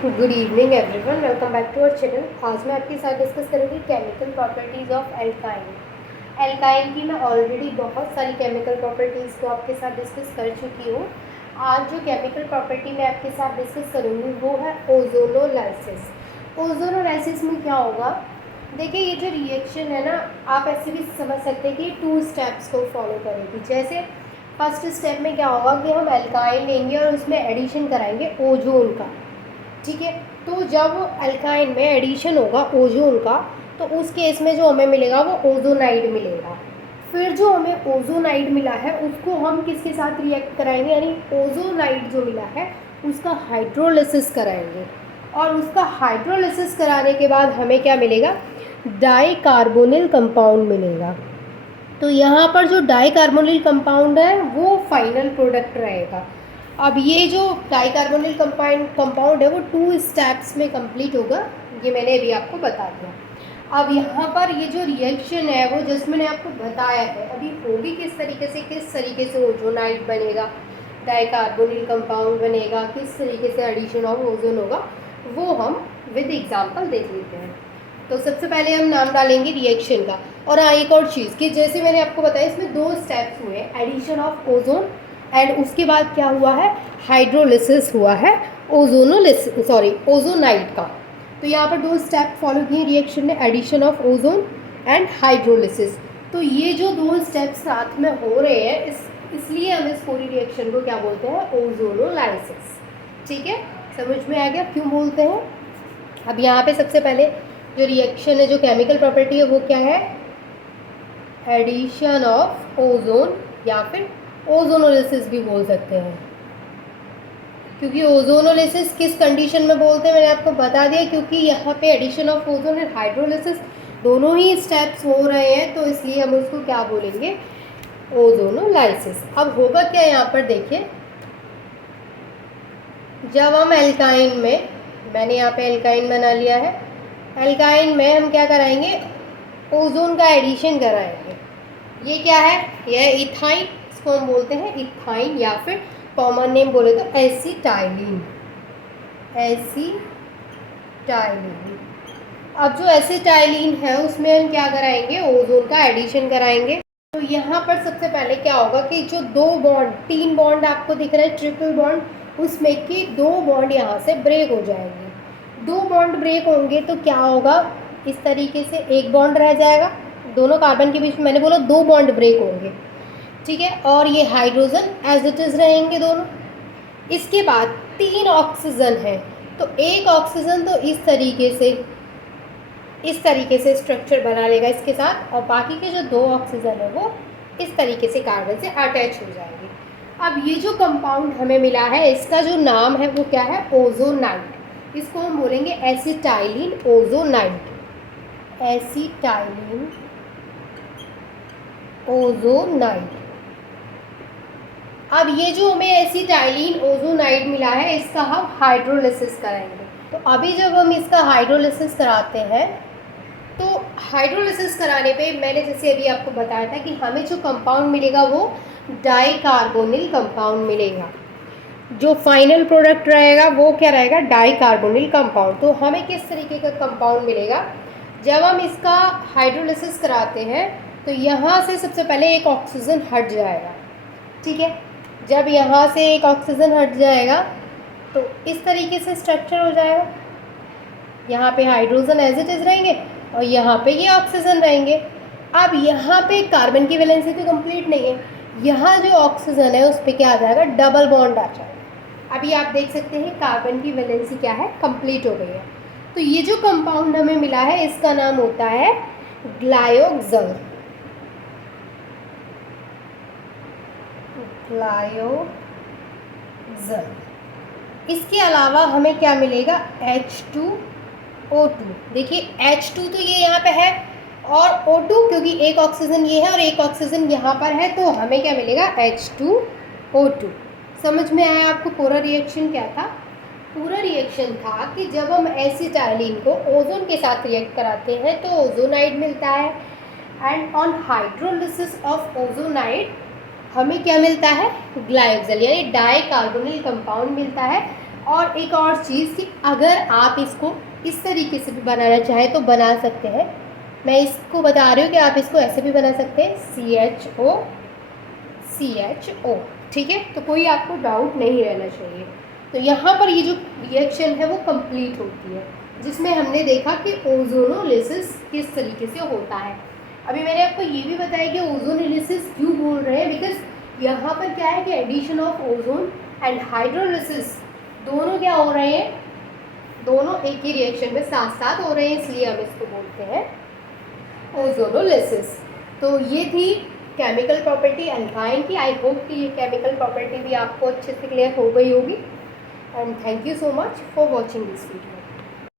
Good evening everyone, welcome back to our channel. आज मैं आपके साथ डिस्कस करूँगी chemical properties of alkyne. Alkyne की मैं ऑलरेडी बहुत सारी केमिकल प्रॉपर्टीज़ को आपके साथ डिस्कस कर चुकी हूँ। आज जो केमिकल प्रॉपर्टी मैं आपके साथ डिस्कस करूँगी वो है ओजोनोलाइसिस। ओजोनोलाइसिस में क्या होगा, देखिए ये जो रिएक्शन है ना, आप ऐसे भी समझ सकते हैं कि 2 स्टेप्स को फॉलो करेगी। जैसे फर्स्ट स्टेप में क्या होगा कि हम एल्काइन लेंगे और उसमें एडिशन कराएंगे ओजोन का। ठीक है, तो जब अल्काइन में एडिशन होगा ओजोन का तो उस केस में जो हमें मिलेगा वो ओजोनाइड मिलेगा। फिर जो हमें ओजोनाइड मिला है उसको हम किसके साथ रिएक्ट कराएंगे, यानी ओजोनाइड जो मिला है उसका हाइड्रोलिसिस कराएंगे। और उसका हाइड्रोलिसिस कराने के बाद हमें क्या मिलेगा, डाई कार्बोनिल कंपाउंड मिलेगा। तो यहाँ पर जो डाई कार्बोनिल कंपाउंड है वो फाइनल प्रोडक्ट रहेगा। अब ये जो डाइकार्बोनिल कंपाउंड है वो 2 स्टेप्स में कंप्लीट होगा, ये मैंने अभी आपको बता दिया। अब यहाँ पर ये जो रिएक्शन है वो जस्ट मैंने आपको बताया है, अभी होगी किस तरीके से ओजोनाइड बनेगा, डाइकार्बोनिल कंपाउंड बनेगा, किस तरीके से एडिशन ऑफ ओजोन होगा, वो हम विद एग्जांपल देख लेते हैं। तो सबसे पहले हम नाम डालेंगे रिएक्शन का। और हाँ, एक और चीज़ कि जैसे मैंने आपको बताया इसमें 2 स्टेप्स हुए, एडिशन ऑफ ओजोन एंड उसके बाद क्या हुआ है, हाइड्रोलिसिस हुआ है ओजोनाइड का। तो यहाँ पर 2 स्टेप फॉलो किए रिएक्शन ने, addition of ozone and hydrolysis. तो ये जो 2 स्टेप्स साथ में हो रहे हैं इसलिए हम इस पूरी रिएक्शन को क्या बोलते हैं, ओजोनोलाइसिस। ठीक है, समझ में आ गया क्यों बोलते हैं। अब यहाँ पे सबसे पहले जो रिएक्शन है, जो केमिकल प्रॉपर्टी है वो क्या है, एडिशन ऑफ ओजोन या फिर ओजोनोलिसिस भी बोल सकते हैं। क्योंकि ओजोनोलिसिस किस कंडीशन में बोलते हैं मैंने आपको बता दिया, क्योंकि यहाँ पे addition of ozone and hydrolysis दोनों ही स्टेप्स हो रहे हैं, तो इसलिए हम उसको क्या बोलेंगे, ओजोनोलाइसिस। अब होगा क्या यहाँ पर देखिए, जब हम एल्काइन में, मैंने यहाँ पे एल्काइन बना लिया है, एल्काइन में हम क्या कराएंगे, ओजोन का एडिशन कराएंगे। ये क्या है, यह इथाइन, इसको हम बोलते हैं इथाइन या फिर कॉमन नेम बोले तो एसिटाइलिन। अब जो एसिटाइलिन है उसमें हम क्या कराएंगे, ओजोन का एडिशन कराएंगे। तो यहाँ पर सबसे पहले क्या होगा कि जो 3 बॉन्ड आपको दिख रहा है ट्रिपल बॉन्ड, उसमें कि 2 बॉन्ड यहाँ से ब्रेक हो जाएंगे। 2 बॉन्ड ब्रेक होंगे तो क्या होगा, इस तरीके से एक बॉन्ड रह जाएगा, दोनों कार्बन के बीच में मैंने बोला 2 बॉन्ड ब्रेक होंगे। ठीक है, और ये हाइड्रोजन एज इट इज़ रहेंगे दोनों। इसके बाद 3 ऑक्सीजन है, तो एक ऑक्सीजन तो इस तरीके से स्ट्रक्चर बना लेगा इसके साथ, और बाकी के जो 2 ऑक्सीजन है वो इस तरीके से कार्बन से अटैच हो जाएंगे। अब ये जो कंपाउंड हमें मिला है इसका जो नाम है वो क्या है, ओजोनाइड। इसको हम बोलेंगे एसिटाइलिन ओजोनाइड, एसिटाइलिन ओजोनाइड। अब ये जो हमें एसिटाइलिन ओजोनाइड मिला है इसका हम हाइड्रोलिसिस कराएंगे। तो अभी जब हम इसका हाइड्रोलिसिस कराते हैं तो हाइड्रोलिसिस कराने पे मैंने जैसे अभी आपको बताया था कि हमें जो कंपाउंड मिलेगा वो डाइकार्बोनिल कंपाउंड मिलेगा। जो फाइनल प्रोडक्ट रहेगा वो क्या रहेगा, डाइकार्बोनिल कंपाउंड। तो हमें किस तरीके का कंपाउंड मिलेगा, जब हम इसका हाइड्रोलिसिस कराते हैं तो यहाँ से सबसे पहले एक ऑक्सीजन हट जाएगा। ठीक है, जब यहाँ से एक ऑक्सीजन हट जाएगा तो इस तरीके से स्ट्रक्चर हो जाएगा, यहाँ पे हाइड्रोजन एज इट इज़ रहेंगे और यहाँ पे ये ऑक्सीजन रहेंगे। अब यहाँ पे कार्बन की वैलेंसी तो कंप्लीट नहीं है, यहाँ जो ऑक्सीजन है उस पर क्या आ जाएगा, डबल बॉन्ड आ जाएगा। अभी आप देख सकते हैं कार्बन की वैलेंसी क्या है, कंप्लीट हो गई है। तो ये जो कंपाउंड हमें मिला है इसका नाम होता है ग्लायोक्सल। इसके अलावा हमें क्या मिलेगा, H2O2। देखिए H2 तो ये यहाँ पे है और O2 क्योंकि एक ऑक्सीजन ये है और एक ऑक्सीजन यहाँ पर है, तो हमें क्या मिलेगा, H2O2। समझ में आया आपको पूरा रिएक्शन क्या था। पूरा रिएक्शन था कि जब हम एसिटाइलिन को ओजोन के साथ रिएक्ट कराते हैं तो ओजोनाइड मिलता है, and on hydrolysis of ozonide हमें क्या मिलता है, ग्लायोक्सल यानी डाइकार्बोनिल कंपाउंड मिलता है। और एक और चीज़ कि अगर आप इसको इस तरीके से भी बनाना चाहें तो बना सकते हैं। मैं इसको बता रही हूँ कि आप इसको ऐसे भी बना सकते हैं, CHO, ठीक है। तो कोई आपको डाउट नहीं रहना चाहिए। तो यहाँ पर ये जो रिएक्शन है वो कंप्लीट होती है, जिसमें हमने देखा कि ओजोनोलिसिस किस तरीके से होता है। अभी मैंने आपको ये भी बताया कि ओजोनोलिसिस क्यों बोल रहे हैं, बिकॉज यहाँ पर क्या है कि addition of ozone and hydrolysis दोनों क्या हो रहे हैं, दोनों एक ही रिएक्शन में साथ साथ हो रहे हैं, इसलिए हम इसको बोलते हैं ओजोनोलिसिस। तो ये थी केमिकल प्रॉपर्टी एल्काइन की। आई होप कि ये केमिकल प्रॉपर्टी भी आपको अच्छे से क्लियर हो गई होगी। And thank you so much for watching this video.